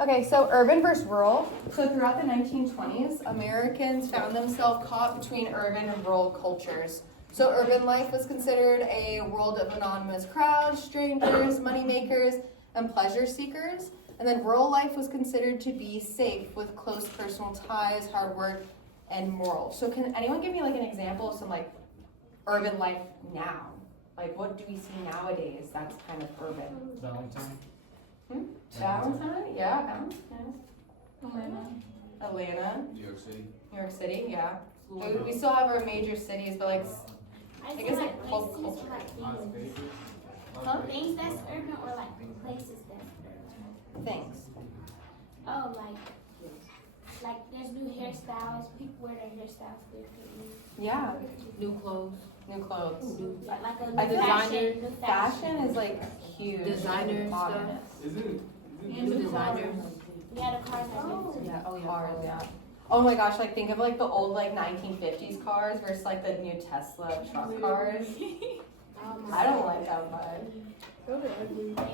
Okay, so urban versus rural. So throughout the 1920s, Americans found themselves caught between urban and rural cultures. So urban life was considered a world of anonymous crowds, strangers, moneymakers, and pleasure seekers. And then rural life was considered to be safe with close personal ties, hard work, and moral. So can anyone give me like an example of some like urban life now? Like what do we see nowadays that's kind of urban? Valentine. Valentine? Yeah, Valentine. Atlanta. New York City. New York City, yeah. We still have our major cities, but like, I guess, feel like, pop places culture. like things. Huh? Things that's urban or like places that's urban. Things. Oh, like there's new hairstyles. People wear their hairstyles differently. Yeah. New clothes. New clothes. Like a A new designer. New Fashion is like huge. Designer Modern. Is it? New designers. Yeah, the cars have different. Yeah, oh yeah. Cars, yeah. Oh my gosh, like think of like the old like 1950s cars versus like the new Tesla truck cars. I don't like that much.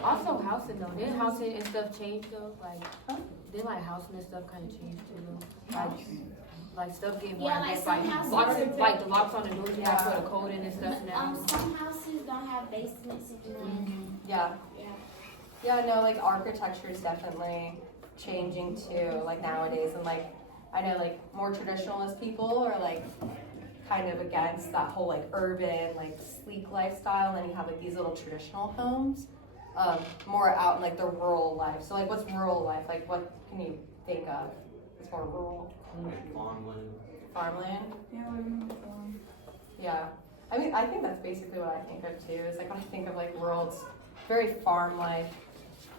Also housing though. Didn't housing and stuff change though? Didn't like housing and stuff kind of change too though? Like stuff getting more Yeah, like advanced, some locks, houses- like the locks on the doors, you have to Yeah. put a code in and stuff now. Some houses don't have basements anymore. Yeah. Yeah. Yeah, no, like architecture is definitely changing too, like nowadays, and like I know like more traditionalist people are like kind of against that whole like urban, like sleek lifestyle, and then you have like these little traditional homes, more out in like the rural life. So like what's rural life? Like what can you think of? It's more rural. Farmland. Farmland? Yeah. I mean, I think that's basically what I think of too, is like when I think of like rural, it's very farm life.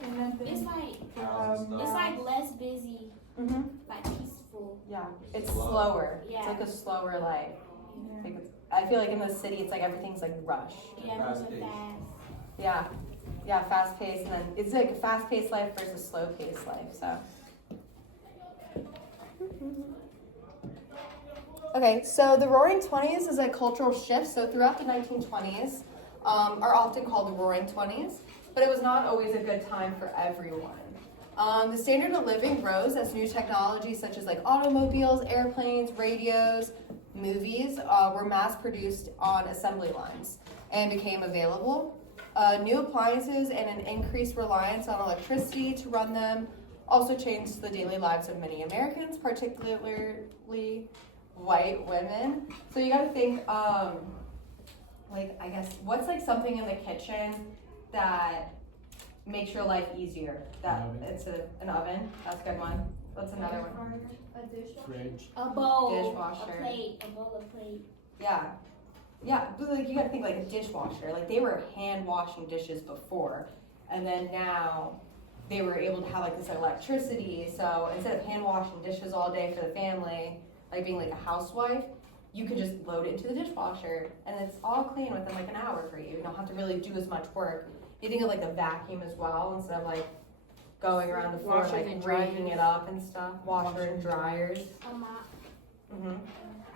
It's like less busy, Mm-hmm. like peaceful. Yeah, it's slower. Yeah. It's like a slower life. Like I feel like in the city, it's like everything's like rushed. Yeah, moving fast. Yeah, yeah, fast paced, and then it's like a fast paced life versus slow paced life. So. Okay, so the Roaring Twenties is a cultural shift. So throughout the 1920s, are often called the Roaring Twenties, but it was not always a good time for everyone. The standard of living rose as new technologies such as like automobiles, airplanes, radios, movies were mass produced on assembly lines and became available. New appliances and an increased reliance on electricity to run them also changed the daily lives of many Americans, particularly white women. So you gotta think, like I guess, what's like something in the kitchen that makes your life easier? That it's an oven. That's a good one. What's another one? A dishwasher. Fridge. A bowl. Dishwasher. A plate. A bowl of plate. Yeah. Yeah, but like you gotta think like a dishwasher. Like they were hand washing dishes before, and then now they were able to have like this electricity. So instead of hand washing dishes all day for the family, like being like a housewife, you could just load it into the dishwasher and it's all clean within like an hour for you. You don't have to really do as much work. You think of like the vacuum as well, instead of like going around the floor Washers like and breaking dryers. it up and stuff. Washer and dryers. A mop.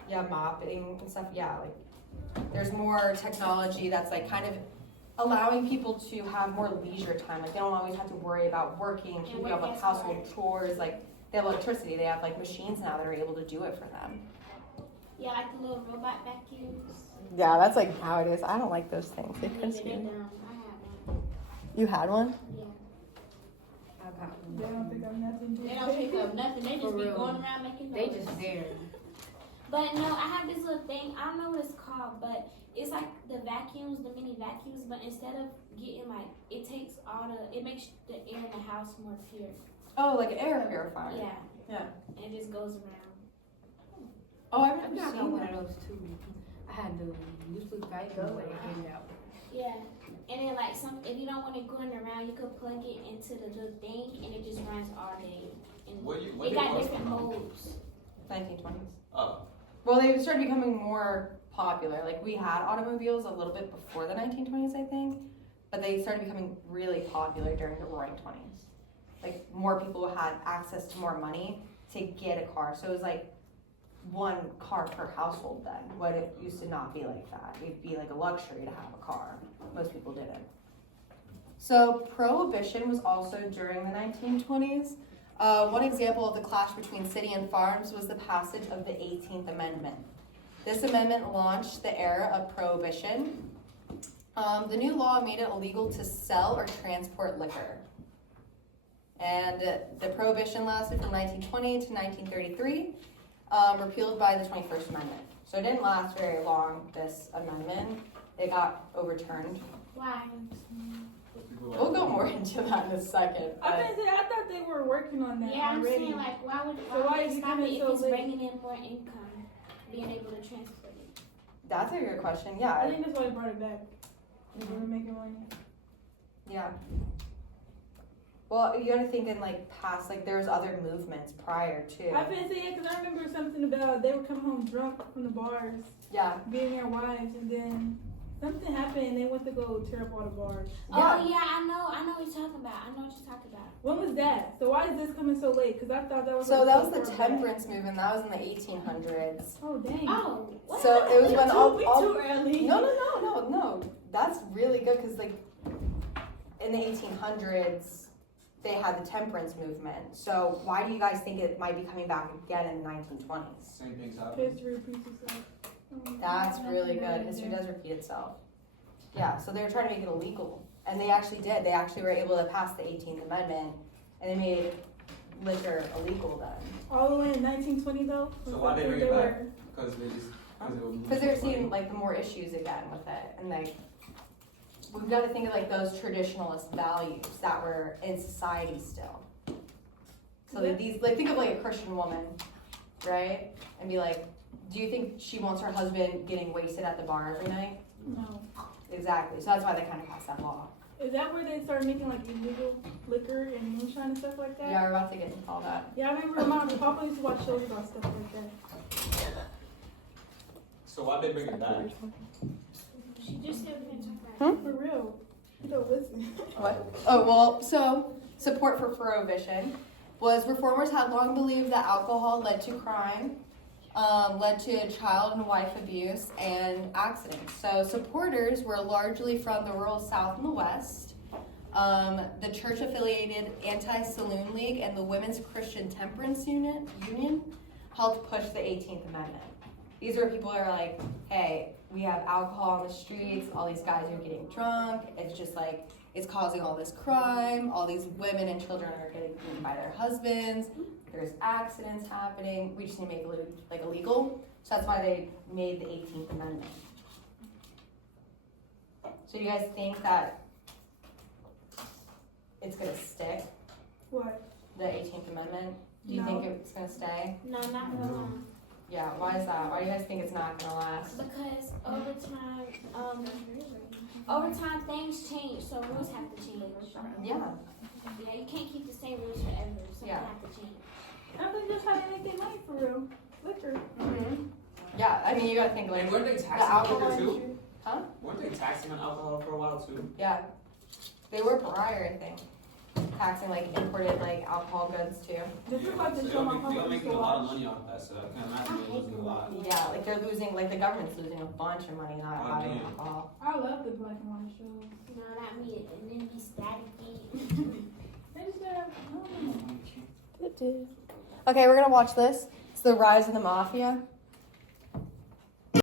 Yeah, mopping and stuff. Yeah, like there's more technology that's like kind of allowing people to have more leisure time. Like they don't always have to worry about working, keeping up with household chores. Like they have electricity. They have like machines now that are able to do it for them. Yeah, like the little robot vacuums. Yeah, that's like how it is. I don't like those things. They Yeah, piss they're me. dumb. I had one. You had one? Yeah. I got one. They don't pick up nothing. They don't pick up nothing. They For just be real. going around making They noise. just there. But no, I have this little thing. I don't know what it's called, but it's like the vacuums, the mini vacuums. But instead of getting like, it takes it makes the air in the house more pure. Oh, like an air purifier. Yeah. Yeah. And it just goes around. Oh, I've I never think I got seen one that. of those too. I had to use the vacuum when I get it out. Yeah. And then like if you don't want it going around, you could plug it into the little thing, and it just runs all day. And What it year got was different it? modes. 1920s. Oh. Well, they started becoming more popular. Like we had automobiles a little bit before the 1920s, I think, but they started becoming really popular during the Roaring 20s. Like more people had access to more money to get a car. So it was like one car per household then. What it used to not be like that. It'd be like a luxury to have a car. Most people didn't. So prohibition was also during the 1920s. One example of the clash between city and farms was the passage of the 18th Amendment. This amendment launched the era of Prohibition. The new law made it illegal to sell or transport liquor. And the Prohibition lasted from 1920 to 1933, repealed by the 21st Amendment. So it didn't last very long, this amendment. It got overturned. Why? We'll go more into that in a second. I thought they were working on that Yeah, I'm already. saying like, why would why is they it stop it coming if so it's late? bringing in more income, being able to transport it? That's a good question. I Yeah. think that's why they brought it back. They were making money. Yeah. Well, you gotta think in like past, like there's other movements prior too. I've been saying because I remember something about they were coming home drunk from the bars, Yeah. beating their wives, and then something happened and they went to go tear up all the bars. Yeah. Oh yeah, I know what you're talking about. I know what you're talking about. When was that? So why is this coming so late? Because I thought that was. So like that was so the far back. temperance movement. That was in the 1800s. Oh dang. Oh, what? So it was when all. We too early. No. That's really good because like in the 1800s they had the temperance movement. So why do you guys think it might be coming back again in the 1920s? Same things happen. History repeats itself. That's really good. History does repeat itself. Yeah, so they were trying to make it illegal. And they actually did. They actually were able to pass the 18th Amendment and they made liquor illegal then. All the way in 1920 though. So why they bring it back? Because they just Because they're seeing like the more issues again with it. And like, we've got to think of like those traditionalist values that were in society still. So like these, like think of like a Christian woman, right? And be like, do you think she wants her husband getting wasted at the bar every night? No. Exactly. So that's why they kind of passed that law. Is that where they started making like illegal liquor and moonshine and stuff like that? Yeah, we're about to get into all that. Yeah, I remember my papa used to watch shows about stuff like that. So why they bring it back? She just said we didn't talk about it. For real. You don't listen. What? Oh, well, so support for prohibition was reformers had long believed that alcohol led to crime, led to child and wife abuse, and accidents. So supporters were largely from the rural South and the West. The church-affiliated Anti-Saloon League and the Women's Christian Temperance Union helped push the 18th Amendment. These are people who are like, hey, we have alcohol on the streets, all these guys are getting drunk, it's just like, it's causing all this crime, all these women and children are getting beaten by their husbands, there's accidents happening, we just need to make it like illegal. So that's why they made the 18th Amendment. So you guys think that it's gonna stick, What? the 18th Amendment? Do you No. think it's gonna stay? No, not for long. Yeah, why is that? Why do you guys think it's not gonna last? Because over time things change, so rules have to change. Yeah. Yeah, you can't keep the same rules forever. Something Yeah. have to change. I think that's how they make their money for real. Liquor. Yeah, I mean, you gotta think like And weren't they the taxing alcohol liquor too? industry. Huh? Weren't they taxing on alcohol for a while too? Yeah. They were prior, I think. Taxing like imported like alcohol goods too. This is like So the show my they're papa used making to a lot of watch. money off that, so I can imagine they're losing a lot. Yeah, like they're losing, like the government's losing a bunch of money not Oh, having damn. alcohol. I love the black and white shows. No, not me. And then be staticky. They just have, I don't know. Okay, we're gonna watch this. It's The Rise of the Mafia.